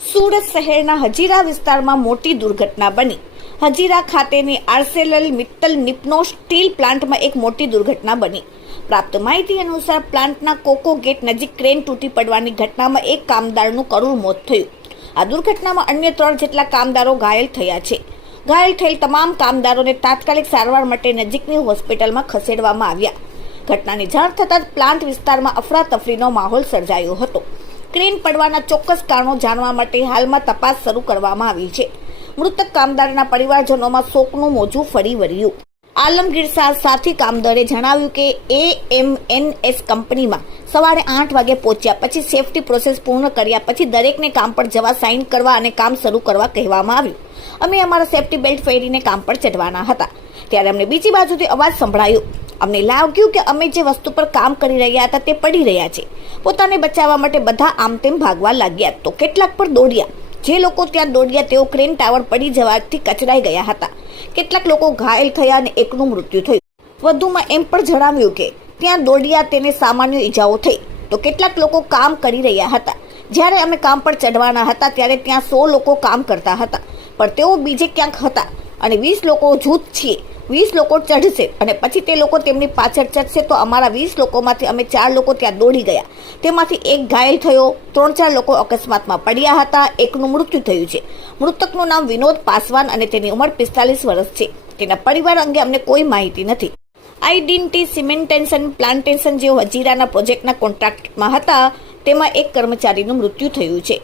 સુરત શહેરના હજીરા વિસ્તારમાં મોટી દુર્ઘટના બની। હજીરા ખાતેની આર્સેલર મિત્તલ નિપ્પોન સ્ટીલ પ્લાન્ટમાં એક મોટી દુર્ઘટના બની। પ્રાપ્ત માહિતી અનુસાર પ્લાન્ટના કોકો ગેટ નજીક ક્રેન તૂટી પડવાની ઘટનામાં એક કામદારનું કરુણ મોત થયું। આ દુર્ઘટનામાં અન્ય 3 જેટલા કામદારો ઘાયલ થયા છે। ઘાયલ થયેલ તમામ કામદારોને તાત્કાલિક સારવાર માટે નજીકની હોસ્પિટલમાં ખસેડવામાં આવ્યા। ઘટનાની જાણ થતાં જ પ્લાન્ટ વિસ્તારમાં અફરાતફરીનો માહોલ સર્જાયો હતો। ક્રેન પડવાના ચોક્કસ કારણો જાણવા માટે હાલમાં તપાસ શરૂ કરવામાં આવી છે। મૃતક કામદારના પરિવારજનોમાં શોકનું મોજું ફરી વળ્યું। આલમગીર શાહ સાથી કામદારે જણાવ્યું કે એએમએનએસ કંપનીમાં સવારે 8 વાગે પહોંચ્યા પછી સેફટી પ્રોસેસ પૂર્ણ કર્યા પછી દરેકને કામ પર જવા સાઇન કરવા અને કામ શરૂ કરવા કહેવામાં આવ્યું। અમે અમારા સેફટી બેલ્ટ પહેરીને કામ પર ચઢવાના હતા ત્યારે અમને બીજી બાજુથી અવાજ સંભળાયો। અમને લાગ્યું કે અમે જે વસ્તુ પર કામ કરી રહ્યા હતા તે પડી રહ્યા છે। પોતાને બચાવવા માટે બધા આમ તેમ ભાગવા લાગ્યા તો કેટલાક પર દોડ્યા। જે લોકો ત્યાં દોડ્યા તેઓ ક્રેન ટાવર પડી જવાથી કચડાઈ ગયા હતા। કેટલાક લોકો ઘાયલ થયા અને એકનું મૃત્યુ થયું। વધુમાં એમ પણ જણાવ્યું કે ત્યાં દોડ્યા તેને સામાન્ય ઈજાઓ થઈ તો કેટલાક લોકો કામ કરી રહ્યા હતા। જ્યારે અમે કામ પર ચઢવાના હતા ત્યારે ત્યાં 100 લોકો કામ કરતા હતા પણ તેઓ બીજે ક્યાંક હતા અને 20 લોકો જૂથ છીએ। 20 લોકો ચઢશે અને પછી તે લોકો તેમની પાછળ ચઢશે તો અમારા 20 લોકોમાંથી અમે 4 લોકો ત્યાં દોડી ગયા। તેમાંથી એક ઘાયલ થયો। 3-4 લોકો અકસ્માતમાં પડ્યા હતા। એકનું મૃત્યુ થયું છે। મૃતકનું નામ વિનોદ પાસવાન અને તેની ઉંમર 45 વર્ષ છે। તેના પરિવાર અંગે અમને કોઈ માહિતી નથી। આઈડીટી સિમેન્ટેશન પ્લાન્ટેશન જેઓ હજીરાના પ્રોજેક્ટના કોન્ટ્રાક્ટમાં હતા તેમાં એક કર્મચારીનું મૃત્યુ થયું છે।